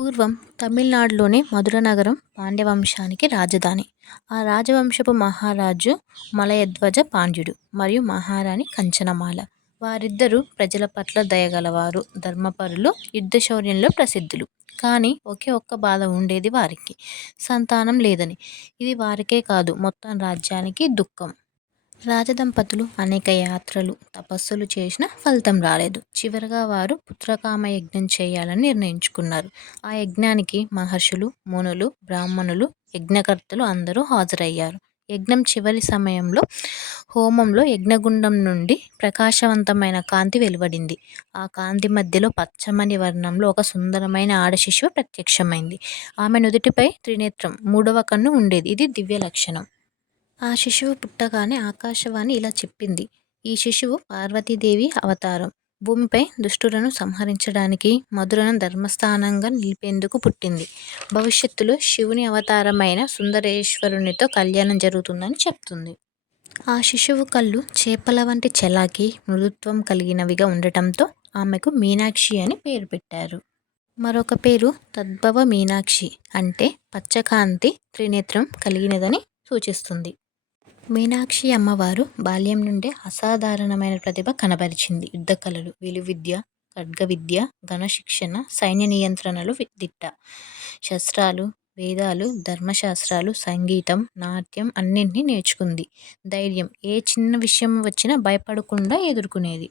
పూర్వం తమిళనాడులోని మధుర నగరం పాండ్యవంశానికి రాజధాని. ఆ రాజవంశపు మహారాజు మలయధ్వజ పాండ్యుడు మరియు మహారాణి కంచనమాల. వారిద్దరూ ప్రజల పట్ల దయగలవారు ధర్మపరులు యుద్ధ శౌర్యంలో ప్రసిద్ధులు. కానీ ఒకే ఒక్క బాధ ఉండేది వారికి. సంతానం లేదని. ఇది వారికే కాదు మొత్తం రాజ్యానికి దుఃఖం. రాజదంపతులు అనేక యాత్రలు తపస్సులు చేసిన ఫలితం రాలేదు. చివరగా వారు పుత్రకామ యజ్ఞం చేయాలని నిర్ణయించుకున్నారు. ఆ యజ్ఞానికి మహర్షులు మునులు బ్రాహ్మణులు యజ్ఞకర్తలు అందరూ హాజరయ్యారు. యజ్ఞం చివరి సమయంలో హోమంలో యజ్ఞగుండం నుండి ప్రకాశవంతమైన కాంతి వెలువడింది. ఆ కాంతి మధ్యలో పచ్చమని వర్ణంలో ఒక సుందరమైన ఆడ శిశువు ప్రత్యక్షమైంది. ఆమె నుదుటిపై త్రినేత్రం మూడవ కన్ను ఉండేది. ఇది దివ్య లక్షణం. ఆ శిశువు పుట్టగానే ఆకాశవాణి ఇలా చెప్పింది. ఈ శిశువు పార్వతీదేవి అవతారం. భూమిపై దుష్టులను సంహరించడానికి మధురను ధర్మస్థానంగా నిలిపేందుకు పుట్టింది. భవిష్యత్తులో శివుని అవతారమైన సుందరేశ్వరునితో కళ్యాణం జరుగుతుందని చెప్తుంది. ఆ శిశువు కళ్ళు చేపల వంటి చలాకి మృదుత్వం కలిగినవిగా ఉండటంతో ఆమెకు మీనాక్షి అని పేరు పెట్టారు. మరొక పేరు తద్భవ మీనాక్షి అంటే పచ్చకాంతి త్రినేత్రం కలిగినదని సూచిస్తుంది. మీనాక్షి అమ్మవారు బాల్యం నుండే అసాధారణమైన ప్రతిభ కనబరిచింది. యుద్ధ కళలు విలువిద్య ఖడ్గ విద్య ఘన శిక్షణ సైన్య నియంత్రణలు దిట్ట. శస్త్రాలు వేదాలు ధర్మశాస్త్రాలు సంగీతం నాట్యం అన్నింటినీ నేర్చుకుంది. ధైర్యం ఏ చిన్న విషయం వచ్చినా భయపడకుండా ఎదుర్కొనేది.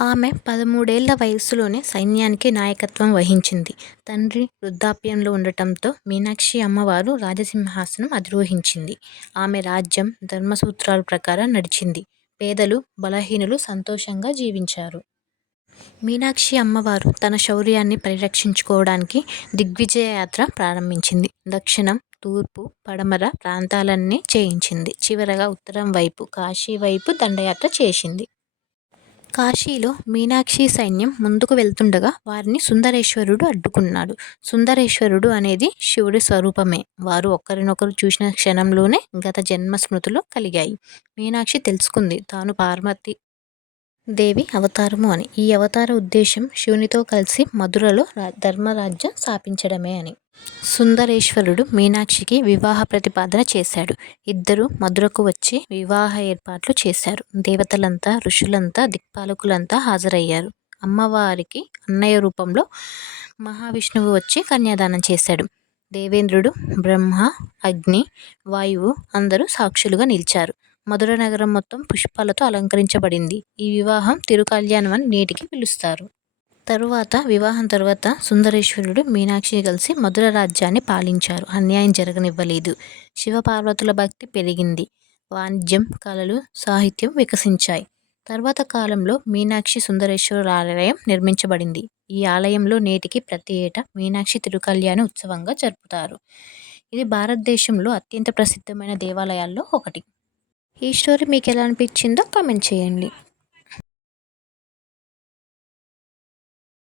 ఆమె పదమూడేళ్ళ వయస్సులోనే సైన్యానికి నాయకత్వం వహించింది. తండ్రి వృద్ధాప్యంలో ఉండటంతో మీనాక్షి అమ్మవారు రాజసింహాసనం అధిరోహించింది. ఆమె రాజ్యం ధర్మసూత్రాల ప్రకారం నడిచింది. పేదలు బలహీనులు సంతోషంగా జీవించారు. మీనాక్షి అమ్మవారు తన శౌర్యాన్ని పరిరక్షించుకోవడానికి దిగ్విజయ యాత్ర ప్రారంభించింది. దక్షిణం తూర్పు పడమర ప్రాంతాలన్నీ చేయించింది. చివరగా ఉత్తరం వైపు కాశీ వైపు దండయాత్ర చేసింది. కాశీలో మీనాక్షి సైన్యం ముందుకు వెళ్తుండగా వారిని సుందరేశ్వరుడు అడ్డుకున్నాడు. సుందరేశ్వరుడు అనేది శివుడి స్వరూపమే. వారు ఒకరినొకరు చూసిన క్షణంలోనే గత జన్మ స్మృతులు కలిగాయి. మీనాక్షి తెలుసుకుంది. తాను పార్వతి దేవి అవతారము అని. ఈ అవతార ఉద్దేశం శివునితో కలిసి మధురలో ధర్మరాజ్యం స్థాపించడమే అని. సుందరేశ్వరుడు మీనాక్షికి వివాహ ప్రతిపాదన చేశాడు. ఇద్దరు మధురకు వచ్చి వివాహ ఏర్పాట్లు చేశారు. దేవతలంతా ఋషులంతా దిక్పాలకులంతా హాజరయ్యారు. అమ్మవారికి అన్నయ్య రూపంలో మహావిష్ణువు వచ్చి కన్యాదానం చేశాడు. దేవేంద్రుడు బ్రహ్మ అగ్ని వాయువు అందరూ సాక్షులుగా నిలిచారు. మధుర నగరం మొత్తం పుష్పాలతో అలంకరించబడింది. ఈ వివాహం తిరుకల్యాణం అని నేటికి పిలుస్తారు. తరువాత వివాహం తరువాత సుందరేశ్వరుడు మీనాక్షిని కలిసి మధుర రాజ్యాన్ని పాలించారు. అన్యాయం జరగనివ్వలేదు. శివపార్వతుల భక్తి పెరిగింది. వాణిజ్యం కళలు సాహిత్యం వికసించాయి. తర్వాత కాలంలో మీనాక్షి సుందరేశ్వరుల ఆలయం నిర్మించబడింది. ఈ ఆలయంలో నేటికి ప్రతి ఏటా మీనాక్షి తిరుకల్యాణ ఉత్సవంగా జరుపుతారు. ఇది భారతదేశంలో అత్యంత ప్రసిద్ధమైన దేవాలయాల్లో ఒకటి. ఈ స్టోరీ మీకు ఎలా అనిపించిందో కామెంట్ చేయండి.